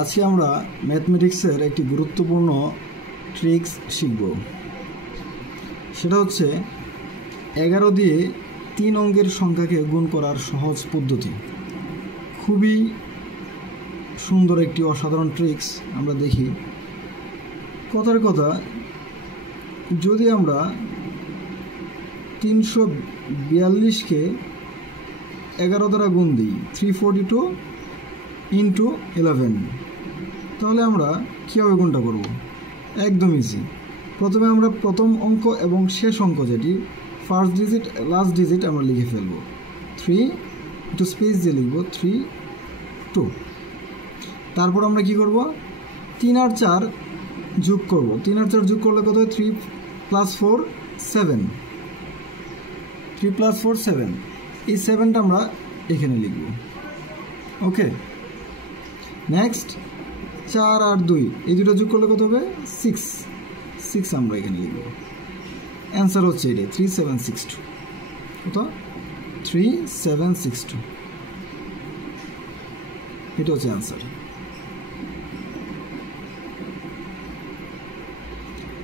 আজকে আমরা ম্যাথমেটিক্সের একটি গুরুত্বপূর্ণ ট্রিক্স শিখব। সেটা হচ্ছে 11 দিয়ে 3 অঙ্কের সংখ্যাকে গুণ করার সহজ পদ্ধতি। খুবই সুন্দর একটি অসাধারণ ট্রিক্স। আমরা দেখি কথার কথা, যদি আমরা 342কে 11 দ্বারা গুণ দিই 342 ইন্টু 11, তাহলে আমরা কীভাবে গুণটা করব? একদম ইজি। প্রথমে আমরা প্রথম অঙ্ক এবং শেষ অঙ্ক, যেটি ফার্স্ট ডিজিট লাস্ট ডিজিট, আমরা লিখে ফেলব। 3 একটু স্পেস দিয়ে লিখব 3 2। তারপর আমরা কি করব? 3 আর 4 যোগ করব। 3 আর 4 যোগ করলে কত হয়? 3 + 4 7। 3 + 4 7। এই 7টা আমরা এখানে লিখব। ওকে, নেক্সট 4 আর 2, এই দুটো যোগ করলে কত হবে? 6 আমরা এখানে লিখব। অ্যান্সার হচ্ছে এটা 3762। কত? 3762। এটা হচ্ছে অ্যান্সার।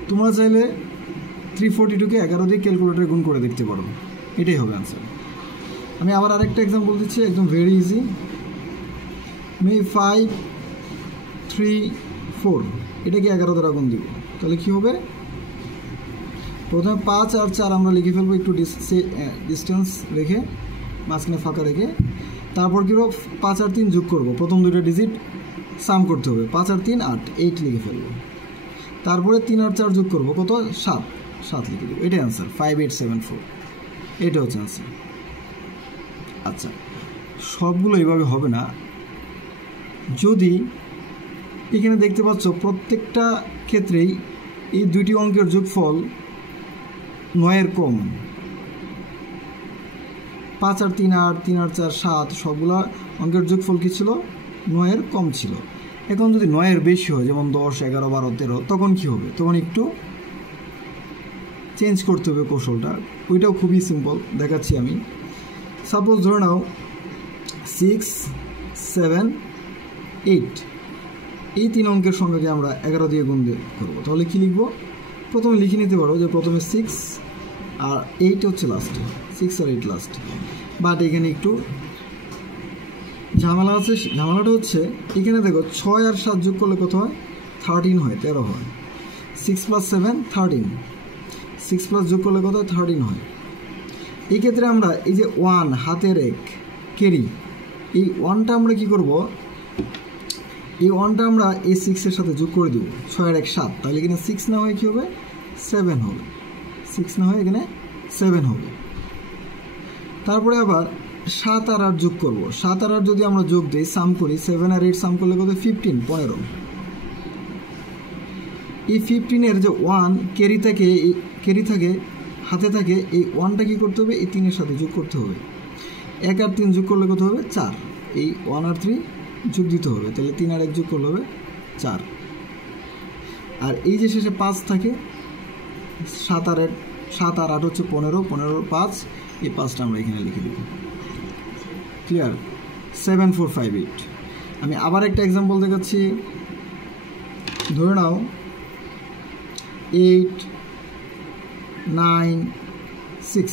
তোমরা চাইলে 342কে 11 দিয়ে ক্যালকুলেটরে গুণ করে দেখতে পারো, এটাই হবে অ্যান্সার। আমি আবার আরেকটা এক্সাম্পল দিচ্ছি, একদম ভেরি ইজি। আমি 5 3 4 এটাকে 11 দ্বারা গুণ দিব, তাহলে কি হবে? প্রথমে 5 আর 4 আমরা লিখে ফেলবো, একটু ডিস্টেন্স রেখে, মাঝখানে ফাঁকা রেখে। তারপর কি হবে? 5 আর 3 যোগ করবো, প্রথম দুইটা ডিজিট সাম করতে হবে। 5 আর 3 8, 8 লিখে ফেলবো। তারপরে 3 আর 4 যোগ করবো, কত? 7 লিখে দেবো। এটাই অ্যান্সার, 5874। এটা হচ্ছে অ্যান্সার। আচ্ছা, সবগুলো এইভাবে হবে না। যদি এখানে দেখতে পাচ্ছ প্রত্যেকটা ক্ষেত্রেই এই দুইটি অঙ্কের যোগফল 9-এর কম। 5 আর 3 8, 3 আর 4 7, সবগুলা অঙ্কের যোগফল কী ছিল? 9-এর কম ছিল। এখন যদি 9-এর বেশি হয়, যেমন 10 11 12 13, তখন কি হবে? তখন একটু চেঞ্জ করতে হবে কৌশলটা। ওইটাও খুবই সিম্পল, দেখাচ্ছি আমি। সাপোজ ধরে নাও 6 7 8, এই 3 অঙ্কের সংখ্যাকে আমরা 11 দিয়ে গুণ করবো, তাহলে কি লিখবো? প্রথমে লিখে নিতে পারো যে প্রথমে 6 আর 8 হচ্ছে লাস্টে, 6 আর 8 লাস্ট। বাট এখানে একটু ঝামেলা আছে। ঝামেলাটা হচ্ছে এখানে দেখো 6 আর 7 যোগ করলে কত হয়? 13 হয়, 13 হয়। 6 + 7 13, 6+ যোগ করলে কত হয়? 13 হয়। এই ক্ষেত্রে আমরা এই যে 1 হাতের 1 ক্যারি, এই 1টা আমরা কি করব? এই 1টা আমরা এই 6-এর সাথে যোগ করে দেব। 6 আর 1 7, তাহলে এখানে 6 না হয়ে কী হবে? 7 হবে। 6 না হয়ে এখানে 7 হবে। তারপরে আবার 7 আর 8 যোগ করব। 7 আর 8 যদি আমরা যোগ দিই, সাম করি, 7 আর 8 সাম করলে কত? 15। এই 15-এর যে 1 ক্যারি থাকে হাতে থাকে, এই 1টা কী করতে হবে? এই 3-এর সাথে যোগ করতে হবে। 1 আর 3 যোগ করলে কত হবে? 4। এই 1 আর 3 যোগ দিতে হবে, তাহলে 3 আর 1 যোগ করলে হবে 4। আর এই যে শেষে 5 থাকে, 7 আর 8 হচ্ছে 15, 15 5, এই 5টা আমরা এখানে লিখে দেব। ক্লিয়ার? 7458। আমি আবার একটা এক্সাম্পল দেখাচ্ছি। ধরে নাও 8 9 6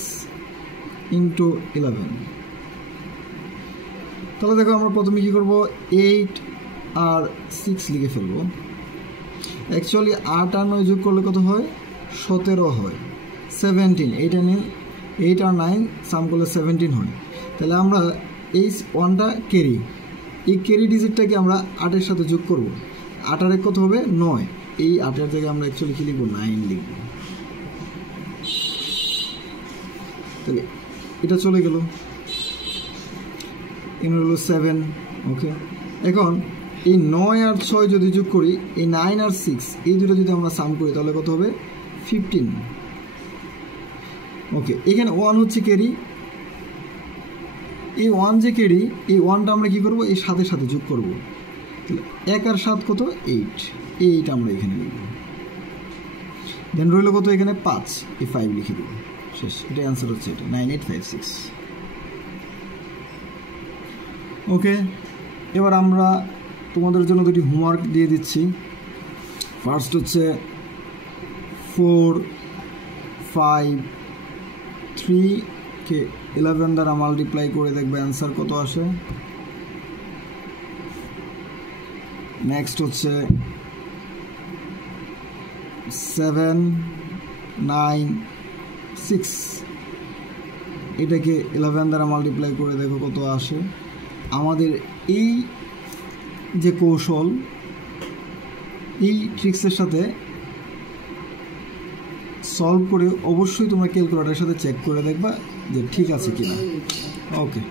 ইন্টু 11, তাহলে দেখো আমরা প্রথমে কী করবো? 8 আর 6 লিখে ফেলবো। অ্যাকচুয়ালি 8 আর 9 যোগ করলে কত হয়? 17 হয়। 17, 8 আর 9 সাম করলে 17 হয়। তাহলে আমরা এই 1টা ক্যারি, এই ক্যারি ডিজিটটাকে আমরা 8-এর সাথে যোগ করব। 8 আর 1 কত হবে? 9। এই 8-এর জায়গায় আমরা অ্যাকচুয়ালি কী লিখবো? 9 লিখব। তাহলে এটা চলে গেল, এখানে হলো 7। ওকে, এখন এই 9 আর 6 যদি যোগ করি, এই 9 আর 6, এই দুটো যদি আমরা সাম করি, তাহলে কত হবে? 15। ওকে, এখানে 1 হচ্ছে ক্যারি। এই 1 যে ক্যারি, এই 1টা আমরা কী করবো? এই 7-এর সাথে যোগ করব। তাহলে 1 আর 7 কত? 8। এই 8 আমরা এখানে লিখব। দেন রইল কত? এখানে 5, এই 5 লিখে দেবো। শেষ। এটা অ্যান্সার হচ্ছে এটা 9856। ওকে, এবার আমরা তোমাদের জন্য দুটি হোমওয়ার্ক দিয়ে দিচ্ছি। ফার্স্ট হচ্ছে 4, 5, 3 কে 11 দ্বারা মাল্টিপ্লাই করে দেখবে অ্যান্সার কত আসে। নেক্সট হচ্ছে 7, 9, 6 এটাকে 11 দ্বারা মাল্টিপ্লাই করে দেখো কত আসে। আমাদের এই যে কৌশল, এই ট্রিক্সের সাথে সলভ করে অবশ্যই তোমরা ক্যালকুলেটরের সাথে চেক করে দেখবা যে ঠিক আছে কিনা। ওকে।